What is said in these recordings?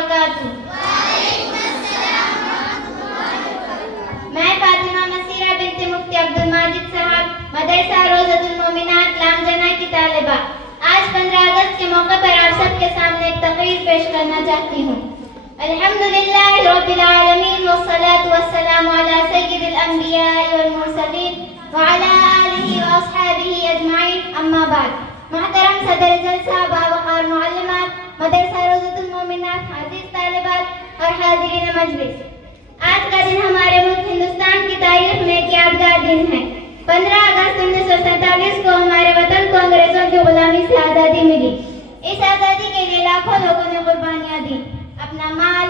وبرکاتہ۔ میں فاطمہ مسیرہ بنت مفتی عبدالماجد صاحب مدرسہ روضۃ المومنات لامجنا کی طالبہ آج 15 اگست کے موقع پر آپ سب کے سامنے ایک تقریر پیش کرنا چاہتی ہوں۔ الحمدللہ رب العالمین والصلاة والسلام علی سید الانبیاء والمرسلین وعلی آلہ واصحابہ اجمعین، اما بعد۔ محترم صدر جلسہ، باوقار معلمات، مدرسہ روضۃ المومنات، عزیز طالبات اور حاضرین مجلس، آج کا دن ہمارے ملک ہندوستان کی تاریخ میں ایک یادگار دن ہے۔ 15 اگست 1947 کو ہمارے وطن کو انگریزوں کی غلامی سے آزادی ملی۔ اس آزادی کے لیے لاکھوں لوگوں نے قربانیاں دیں، اپنا مال،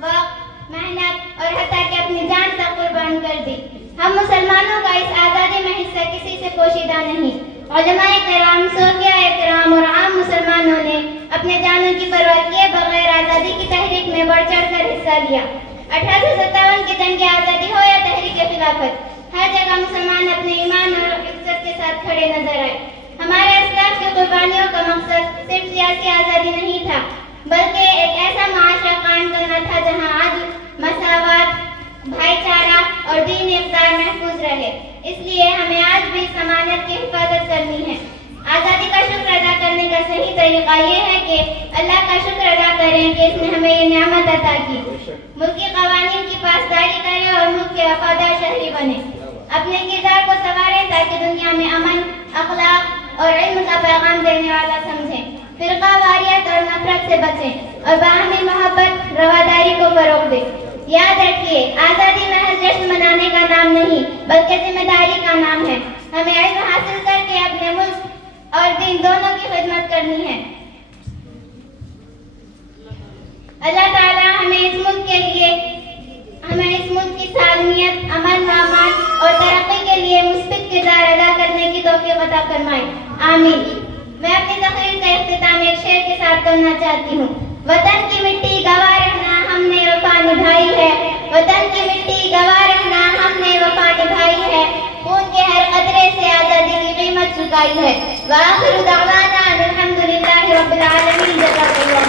وقت، محنت اور حتیٰ کہ اپنی جان تک قربان کر دی۔ ہم مسلمانوں کا اس آزادی میں حصہ کسی سے پوشیدہ نہیں۔ علماء کرام، صوفیاء کرام اور عام مسلمانوں نے اپنے جانوں کی پرواہ کیے بغیر آزادی کی تحریک میں بڑھ چڑھ کر حصہ لیا۔ 1857 کی جنگ آزادی ہو یا تحریک خلافت، ہر جگہ مسلمان اپنے ایمان اور عزت کے ساتھ کھڑے نظر آئے۔ ہمارے اسلاف کی قربانیوں کا مقصد صرف سیاسی آزادی نہیں تھا، بلکہ ایک ایسا معاشرہ قائم کرنا تھا جہاں عدل، مساوات، بھائی چارہ اور دینی اقدار محفوظ رہے۔ اس لیے ہمیں آج بھی اس امانت کی حفاظت کرنی ہے۔ آزادی کا شکر ادا کرنے کا صحیح طریقہ یہ ہے کہ اللہ کا شکر ادا کریں کہ اس نے ہمیں یہ نعمت عطا کی، ملکی قوانین کی پاسداری کریں اور ملک کے وفادار شہری بنے، اپنے کردار کو سنواریں تاکہ دنیا میں امن، اخلاق اور علم کا پیغام دینے والا سمجھیں، فرقہ واریت اور نفرت سے بچیں اور باہمی محبت، رواداری کو فروغ دیں۔ یاد رکھیے، آزادی محض جشن منانے کا نام نہیں بلکہ ذمہ داری کا نام ہے۔ ہمیں علم حاصل کر کے اپنے ملک اور دین دونوں کی خدمت کرنی ہے۔ اللہ تعالیٰ ہمیں اس ملک کی سالمیت، امن و امان اور ترقی کے لیے مثبت کردار ادا کرنے کی توفیق عطا فرمائے، آمین۔ میں اپنی تقریر کا اختتام ایک شعر کے ساتھ کرنا چاہتی ہوں۔ وطن کی مٹی گواہ رہنا ہم نے وفا نبھائی ہے، وطن کی مٹی گواہ رہنا ہم نے وفا نبھائی ہے، خون کے ہر قطرے سے آزادی کی قیمت چکائی ہے۔ وآخر دعوانا الحمدللہ رب العالمین۔